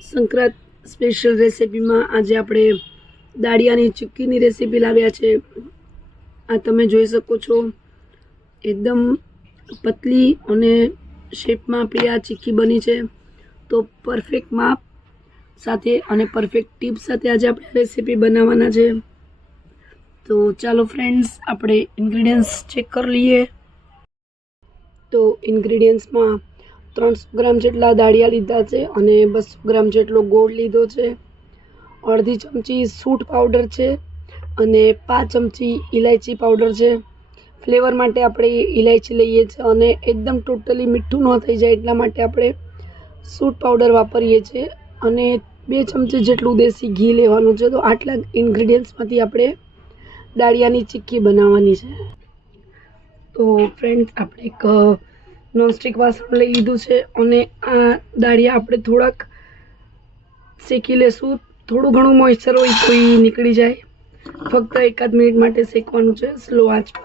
Sankrant special રેસીપીમાં આજે આપણે દાળિયાની ચીક્કીની recipe લાવ્યા છે। આ તમે જોઈ શકો છો, એકદમ પતલી અને શેપમાં આપણી આ ચીક્કી બની છે। તો પરફેક્ટ માપ સાથે અને પરફેક્ટ ટિપ્સ સાથે આજે આપણે રેસીપી બનાવવાના છે। તો ચાલો ફ્રેન્ડ્સ, આપણે ઇન્ગ્રેડિયન્ટ્સ ચેક કરી લઈએ। તો ઇન્ગ્રેડિયન્ટ્સમાં 300 ગ્રામ જેટલા દાળિયા લીધા છે અને 200 ગ્રામ જેટલો ગોળ લીધો છે। અડધી ચમચી સૂંઠ પાવડર છે અને 5 ચમચી ઇલાયચી પાવડર છે। ફ્લેવર માટે આપણે ઇલાયચી લઈએ છીએ અને એકદમ ટોટલી મીઠું ન થઈ જાય એટલા માટે આપણે સૂંઠ પાવડર વાપરીએ છીએ। અને 2 ચમચી જેટલું દેશી ઘી લેવાનું છે। તો આટલા ઇન્ગ્રેડિયન્ટ્સમાંથી આપણે દાળિયાની ચીક્કી બનાવવાની છે। તો ફ્રેન્ડ્સ, આપણે એક નોનસ્ટિક વાસણ લઈ લીધું છે અને આ દાળિયા આપણે થોડાક શેકી લેશું। થોડું ઘણું મોઇસ્ચર હોય તો એ નીકળી જાય, ફક્ત 1 મિનિટ માટે શેકવાનું છે સ્લો આંચ પર।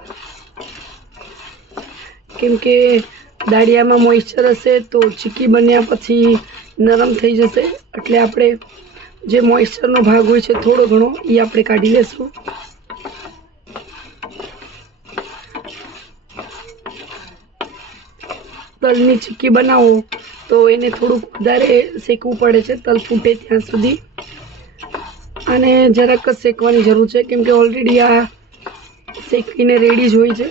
કેમ કે દાળિયામાં મોઇસ્ચર હશે તો ચીક્કી બન્યા પછી નરમ થઈ જશે, એટલે આપણે જે મોઇસ્ચરનો ભાગ હોય છે થોડો ઘણો એ આપણે કાઢી લેશું। તલની ચીક્કી બનાવો તો એને થોડુંક વધારે શેકવું પડે છે, તલ ફૂટે ત્યાં સુધી। અને જરાક જ શેકવાની જરૂર છે, કેમ કે ઓલરેડી આ શેકીને રેડી જ હોય છે।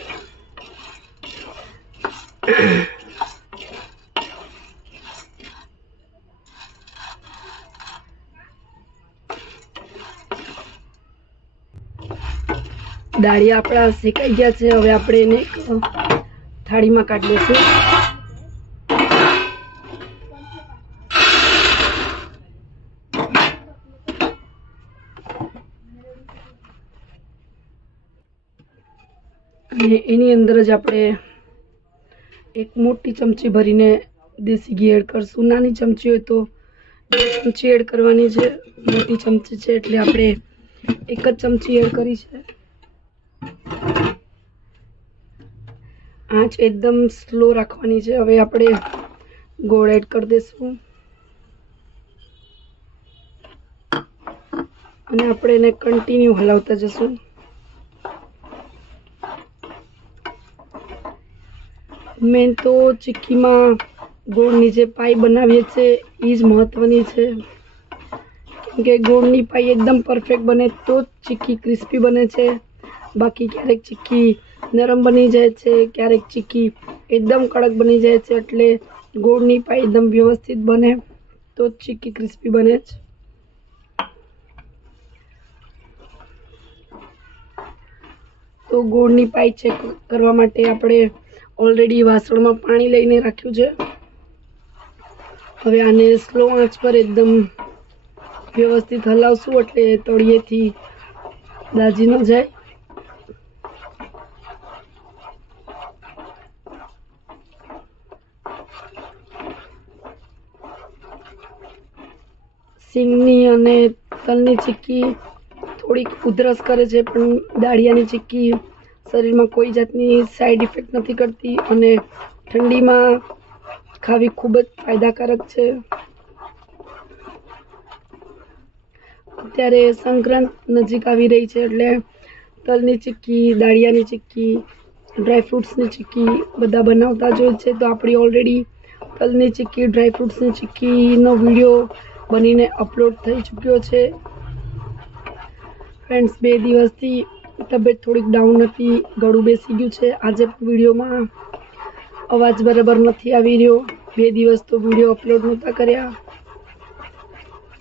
દાળિયા આપણા શેકાઈ ગયા છે, હવે આપણે એને થાળીમાં કાઢી લઈશું। અને એની અંદર જ આપણે એક મોટી ચમચી ભરીને દેશી ઘી એડ કરશું। નાની ચમચી હોય તો 2 ચમચી એડ કરવાની છે, મોટી ચમચી છે એટલે આપણે 1 જ ચમચી એડ કરી છે। આંચ એકદમ સ્લો રાખવાની છે। હવે આપણે ગોળ એડ કરી દઈશું અને આપણે એને કન્ટિન્યુ હલાવતા જશું। મેન તો ચીક્કીમાં ગોળની જે પાઈ બનાવીએ છીએ એ જ મહત્વની છે, કેમ કે ગોળની પાઈ એકદમ પરફેક્ટ બને તો જ ચીક્કી ક્રિસ્પી બને છે। બાકી ક્યારેક ચીક્કી નરમ બની જાય છે, ક્યારેક ચીક્કી એકદમ કડક બની જાય છે, એટલે ગોળની પાઈ એકદમ વ્યવસ્થિત બને તો જ ચીક્કી ક્રિસ્પી બને છે। તો ગોળની પાઈ ચેક કરવા માટે આપણે ઓલરેડી વાસણમાં પાણી લઈને રાખ્યું છે। હવે આને સ્લો આંચ પર એકદમ વ્યવસ્થિત હલાવશું, એટલે તળિયેથી દાજી ન જાય। સિંગની અને તલની ચીક્કી થોડીક ઉધરસ કરે છે, પણ દાળિયાની ચીક્કી શરીરમાં કોઈ જાતની સાઈડ ઇફેક્ટ નથી કરતી અને ઠંડીમાં ખાવી ખૂબ જ ફાયદાકારક છે। અત્યારે સંક્રાંત નજીક આવી રહી છે, એટલે તલની ચીક્કી, દાળિયાની ચીક્કી, ડ્રાયફ્રૂટ્સની ચીક્કી બધા બનાવતા જ હોય છે। તો આપણી ઓલરેડી તલની ચીક્કી, ડ્રાયફ્રૂટ્સની ચીક્કીનો વિડીયો બનીને અપલોડ થઈ ચૂક્યો છે। ફ્રેન્ડ્સ, 2 દિવસથી તબિયત થોડીક ડાઉન હતી, ગળું બેસી ગયું છે। આજે વિડીયોમાં અવાજ બરાબર નથી આવી રહ્યો, 2 દિવસ તો વિડીયો અપલોડ નહોતા કર્યા,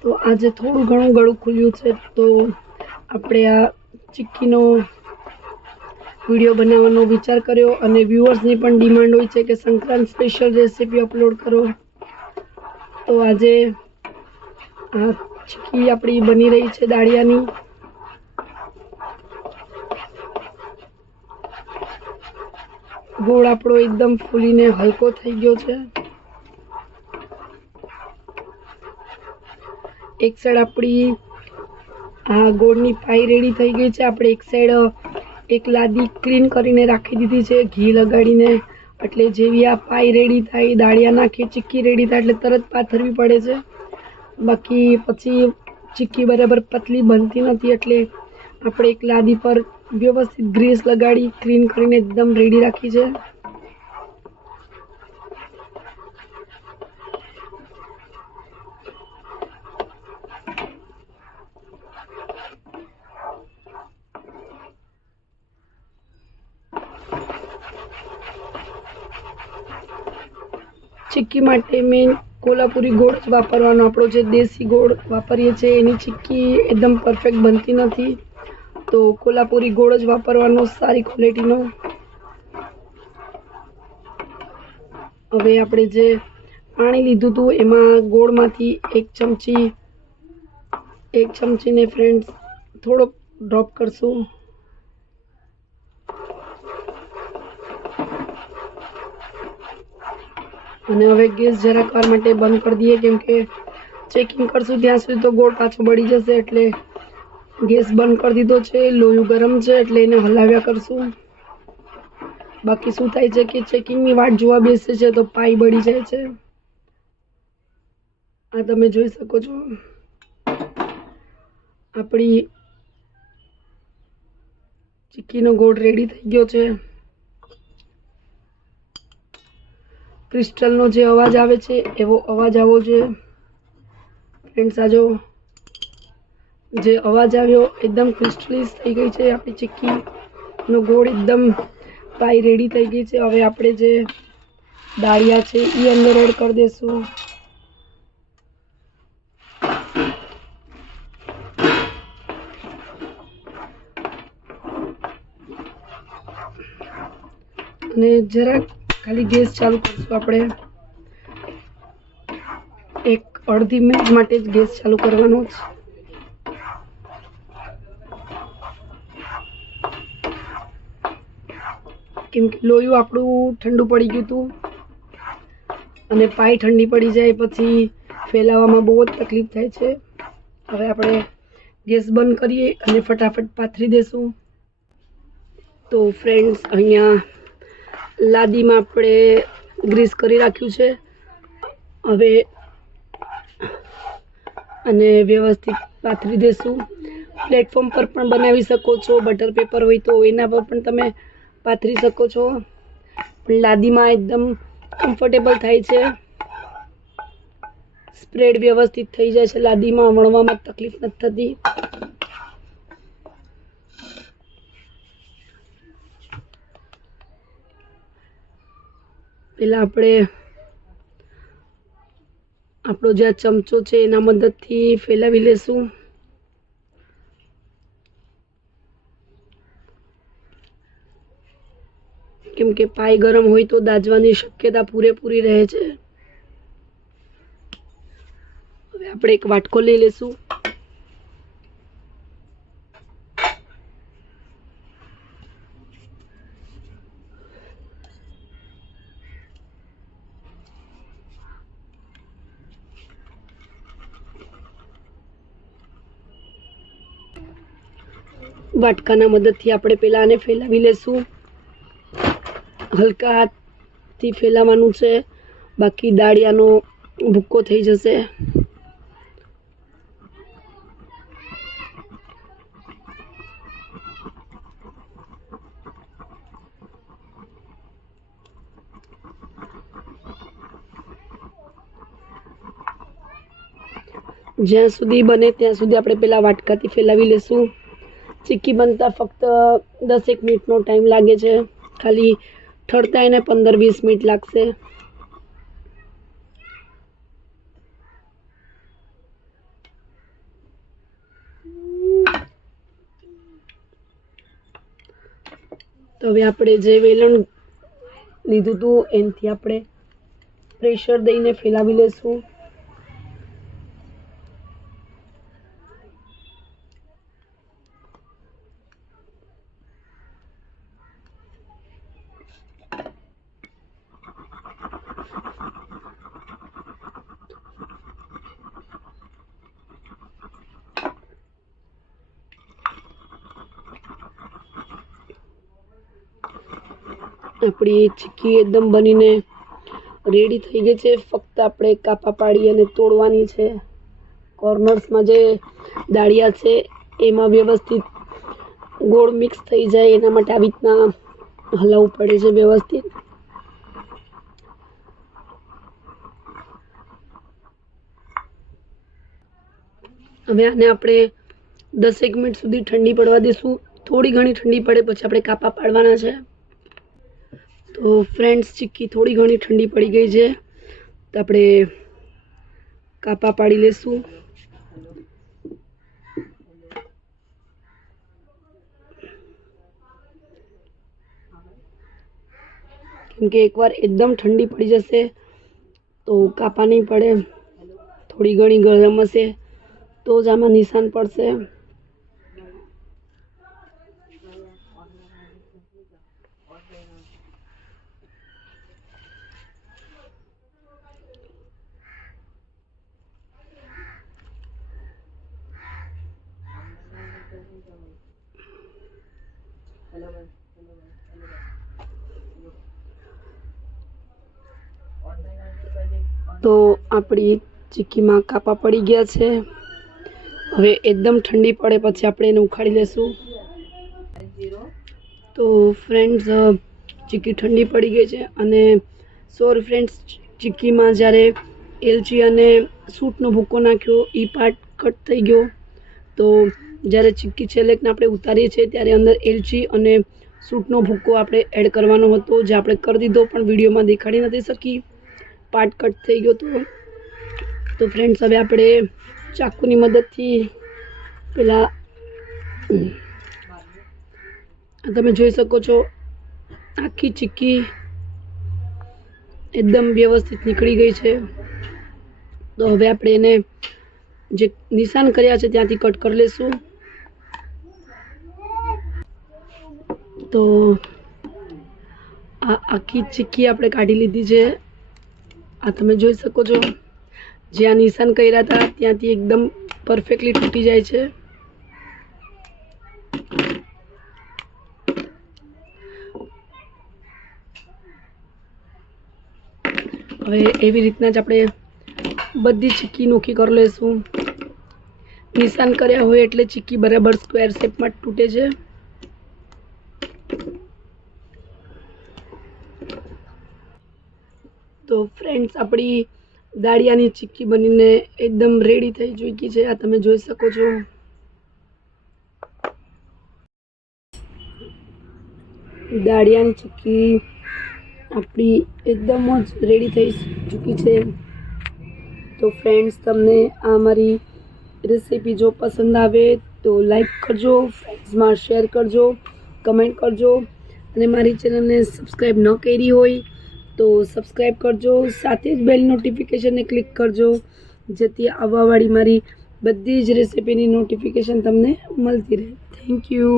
તો આજે થોડું ઘણું ગળું ખુલ્યું છે। તો આપણે આ ચીક્કીનો વિડીયો બનાવવાનો વિચાર કર્યો અને વ્યુઅર્સની પણ ડિમાન્ડ હોય છે કે સંક્રાંત સ્પેશિયલ રેસીપી અપલોડ કરો, તો આજે આ ચીક્કી આપણી બની રહી છે દાળિયાની। ગોળ આપણો એકદમ ફૂલીને હલકો થઈ ગયો છે। એક સાઈડ આપણી આ ગોળની પાઈ રેડી થઈ ગઈ છે। આપણે એક સાઈડ એક લાદી ક્લીન કરીને રાખી દીધી છે ઘી લગાડીને, એટલે જેવી આ પાઈ રેડી થાય, દાળિયા નાખી, ચીક્કી રેડી થાય એટલે તરત પાથરવી પડે છે। બાકી પછી ચીક્કી બરાબર પતલી બનતી નથી, એટલે આપણે એક લાદી પર વ્યવસ્થિત ગ્રીસ લગાડી ક્લીન કરીને એકદમ રેડી રાખી છે. ચીક્કી માટે મેં કોલ્હાપુરી ગોળ જ વાપરવાનો. આપણો જે દેશી ગોળ વાપરીએ છીએ એની ચીક્કી એકદમ પરફેક્ટ બનતી નથી, તો કોલ્હાપુરી ગોળ જ વાપરવાનો, સારી ક્વોલિટીનો. હવે આપણે જે પાણી લીધું હતું એમાં ગોળમાંથી એક ચમચીને ફ્રેન્ડ્સ થોડોક ડ્રોપ કરશું. અને હવે ગેસ જરાક વાર માટે બંધ કરી દઈએ, કેમ કે ચેકિંગ કરશું ત્યાં સુધી તો ગોળ પાછો બળી જશે, એટલે ગેસ બંધ કરી દીધો છે. લોયું ગરમ છે એટલે એને હલાવ્યા કરશું. બાકી શું થાય છે કે ચેકિંગની વાટ જોવા બેસે છે તો પાઈ બળી જાય છે. આ તમે જોઈ શકો છો, આપણી ચીક્કીનો ગોળ રેડી થઈ ગયો છે. ક્રિસ્ટલનો જે અવાજ આવે છે એવો અવાજ આવવો જોઈએ. ફ્રેન્ડ્સ, આ જો જે અવાજ આવ્યો એકદમ ક્રિસ્ટલીસ થઈ ગઈ છે આપણી ચીક્કીનો ગોળ, એકદમ પાઈ રેડી થઈ ગઈ છે. હવે આપણે જે દાળિયા છે એ અંદર એડ કરી દઈશું. અને જરાક ખાલી ગેસ ચાલુ કરશું આપણે. એક અડધી મિનિટ માટે જ ગેસ ચાલુ કરવાનો છે. કેમ કે લોયું આપણું ઠંડુ પડી ગયું હતું, અને પાઈ ઠંડી પડી જાય પછી ફેલાવવામાં બહુ જ તકલીફ થાય છે. હવે આપણે ગેસ બંધ કરીએ અને ફટાફટ પાથરી દેશું. તો ફ્રેન્ડ્સ, અહીંયા લાદીમાં આપણે ગ્રીસ કરી રાખ્યું છે. હવે અને વ્યવસ્થિત પાથરી દેશું. પ્લેટફોર્મ પર પણ બનાવી શકો છો, બટર પેપર હોય તો એના પર પણ તમે પાથરી શકો છો, પણ લાદીમાં એકદમ કમ્ફર્ટેબલ થાય છે. સ્પ્રેડ વ્યવસ્થિત થઈ જાય છે લાદીમાં, વણવામાં તકલીફ નથી થતી. પેલા આપણે આપણો જે ચમચો છે એના મદદથી ફેલાવી લેશું. કેમ કે પાઈ ગરમ હોય તો દાજવાની શક્યતા પૂરેપૂરી રહે છે. હવે આપણે એક વાટકો લઈ લેશું. વાટકાના મદદથી આપણે પેલા આને ફેલાવી લેશું. હલકા હાથથી ફેલાવાનું છે, બાકી દાળિયાનો ભૂક્કો થઈ જશે. જ્યાં સુધી બને ત્યાં સુધી આપણે પેલા વાટકાથી ફેલાવી લેશું. ચીક્કી બનતા ફક્ત 10 મિનિટનો ટાઈમ લાગે છે, ખાલી ઠરતા એને 15-20 મિનિટ લાગશે. તો હવે આપણે જે વેલણ લીધું હતું એનાથી આપણે પ્રેશર દઈને ફેલાવી લેશું. આપણી ચીક્કી એકદમ બનીને રેડી થઈ ગઈ છે. ફક્ત આપણે કાપા પાડી અને તોડવાની છે. કોર્નર્સમાં જે દાળિયા છે એમાં વ્યવસ્થિત ગોળ મિક્સ થઈ જાય એના માટે આવી રીતના હલાવવું પડે છે વ્યવસ્થિત. હવે આને આપણે 10 મિનિટ સુધી ઠંડી પડવા દઈશું. થોડી ઘણી ઠંડી પડે પછી આપણે કાપા પાડવાના છે. તો ફ્રેન્ડ્સ, ચીક્કી થોડી ઘણી ઠંડી પડી ગઈ છે તો આપણે કાપા પાડી લેશું. કેમ કે એકવાર એકદમ ઠંડી પડી જશે તો કાપા નહીં પડે. થોડી ઘણી ગરમ હશે તો જ આમાં નિશાન પડશે. તો આપણી ચીક્કીમાં કાપા પડી ગયા છે. હવે એકદમ ઠંડી પડે પછી આપણે એને ઉખાડી લેશું. તો ફ્રેન્ડ્સ, ચીક્કી ઠંડી પડી ગઈ છે અને સોરી ફ્રેન્ડ્સ, ચીક્કીમાં જ્યારે એલચી અને સૂંઠનો ભૂકો નાખ્યો એ પાર્ટ કટ થઈ ગયો. તો જ્યારે ચીક્કી છેલ્લેકને આપણે ઉતારીએ છીએ ત્યારે અંદર એલચી અને સૂંઠનો ભૂકો આપણે એડ કરવાનો હતો, જે આપણે કરી દીધો પણ વિડીયોમાં દેખાડી નથી શકી. પાર્ટ કટ થઈ ગયો તો ફ્રેન્ડ્સ, હવે આપણે ચાકુની મદદથી પેલા તમે જોઈ શકો છો આખી ચીક્કી એકદમ વ્યવસ્થિત નીકળી ગઈ છે. તો હવે આપણે એને જે નિશાન કર્યા છે ત્યાંથી કટ કરી લેશું. તો આ આખી ચીક્કી આપણે કાઢી લીધી છે. આ તમે જોઈ શકો છો જ્યાં નિશાન કર્યા હતા ત્યાંથી એકદમ પરફેક્ટલી તૂટી જાય છે. હવે એવી રીતના જ આપણે બધી ચીક્કી નોખી કરી લઈશું. નિશાન કર્યા હોય એટલે ચીક્કી બરાબર સ્ક્વેર શેપમાં તૂટે છે. તો ફ્રેન્ડ્સ, આપણી દાળિયાની ચીક્કી બનીને એકદમ રેડી થઈ ચૂકી છે. આ તમે જોઈ શકો છો. દાળિયાની ચીક્કી આપણી એકદમ જ રેડી થઈ ચૂકી છે. તો ફ્રેન્ડ્સ, તમને આ મારી રેસીપી જો પસંદ આવે તો લાઈક કરજો, ફ્રેન્ડ્સમાં શેર કરજો, કમેન્ટ કરજો અને મારી ચેનલને સબસ્ક્રાઈબ ન કરી હોય તો સબસ્ક્રાઈબ કરજો. સાથે જ બેલ નોટિફિકેશનને ક્લિક કરજો જેથી આવવાવાળી મારી બધી જ રેસીપીની નોટિફિકેશન તમને મળતી રહે. Thank you.